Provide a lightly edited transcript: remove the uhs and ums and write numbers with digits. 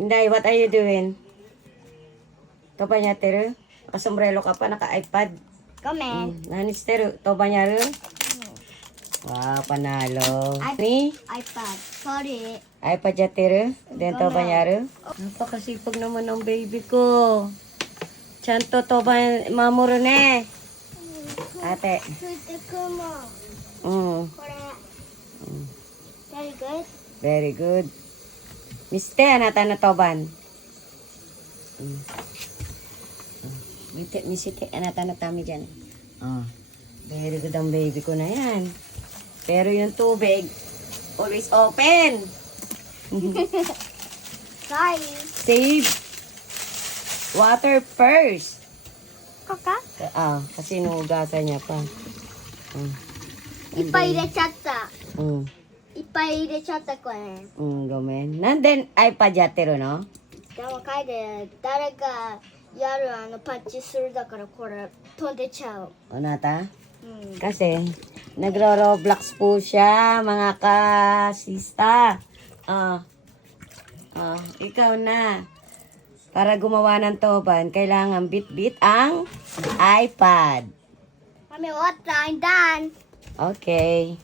Inday, what are you doing? Toba niya, teru? Nakasombrelo ka pa, naka-iPad. ごめん。 Nani, teru? Toba niya, ru? Wow, panalo. Ni? iPad. Sorry. iPad niya, teru? Then, toba niya, ru? Napakasipag naman ng baby ko. Chanto, toba mamuro ne. Ate. そして雲。 Mm, これ。Very good. very good. Miste, anata na toban. Misite, anata na tami dyan. Oh, very good ang baby ko na yan. Pero yung tubig, always open. Sorry. Save water first. ここか Kasi inuugasan niya pa. いっぱい入れちゃった。 Mm, いっぱい入れちゃったこれ。 gomen. Nanden iPad yatero, no? でも書いて誰がやるパッチするだからこれ飛んでちゃう。 Onata? うん。 Kasi, nagro-roblox po siya, mga kasista. Ikaw na. Para gumawa ng toban, kailangan bit-bit ang iPad. Mami, what? I'm done. Okay.